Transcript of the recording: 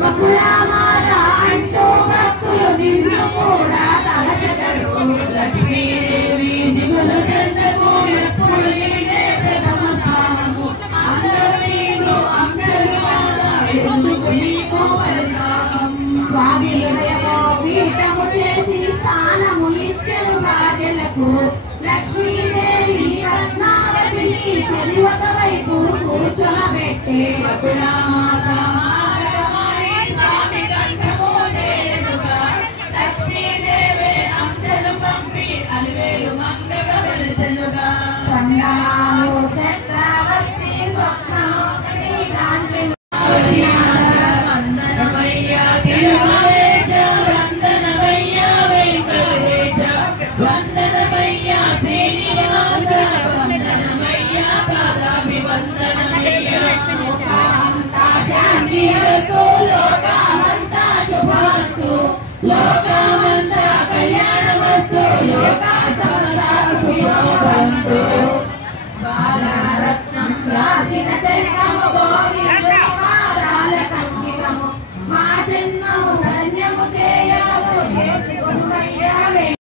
వకులామాల అంటూ భక్తులు నిన్ను కూడా తలచెదరు. లక్ష్మీదేవి దిగులు చెందకు ఎప్పుడు నీదే ప్రథమ స్థానము. అందరూ నీకు అంశలు కాదా ఎందుకు నీకు పరితాపం. స్వామి హృదయమో పీఠము చేసి స్థానము ఇచ్చెను భార్యలకు. లక్ష్మీదేవి పద్మావతిని చెరి ఒకవైపు కూర్చోబెట్టే వకులామాత లక్ష్మీదేవి అంశలు పంపి అలివేలు మంగళ వెలుసెలుగా. పండాలు చక్రవర్తి స్వప్నమోకటి కాంచెలు వందనమయ్యా తిరుమలేశ వందనమయ్యా వెంకటేశ వందనమయ్యా శ్రీనివాస వందనమయ్యా పాదాభివందనమయ్యా. లోకమంతా శాంతి వస్తు లోకమంతా శుభమస్తు లోకమంతా కళ్యాణ వస్తు లోక సమస్త సుఖినో భవంతు.